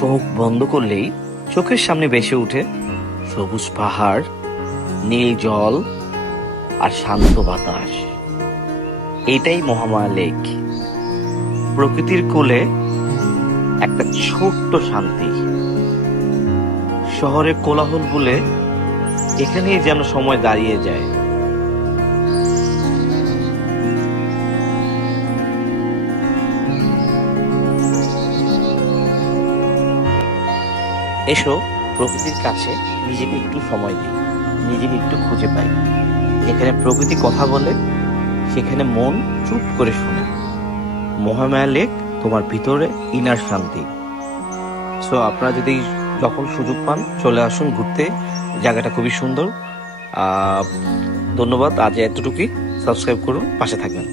চোখ বন্ধ করলেই চোখের সামনে ভেসে ওঠে সবুজ পাহাড়, নীল জল আর শান্ত বাতাস। এটাই মহামায়া লেক প্রকৃতির কোলে একটা ছোট্ট শান্তি। শহরের কোলাহল বলে এখানেই যেন সময় দাঁড়িয়ে যায়। এসো, প্রকৃতির কাছে নিজেকে একটু সময় দিই, নিজেকে একটু খুঁজে পাই। যেখানে প্রকৃতি কথা বলে, সেখানে মন চুপ করে শুনে। মহামায়া লেক তোমার ভিতরে ইনার শান্তি। সো আপনারা যদি যখন সুযোগ পান, চলে আসুন ঘুরতে। জায়গাটা খুবই সুন্দর। ধন্যবাদ। আজ এতটুকুই। সাবস্ক্রাইব করুন, পাশে থাকবেন।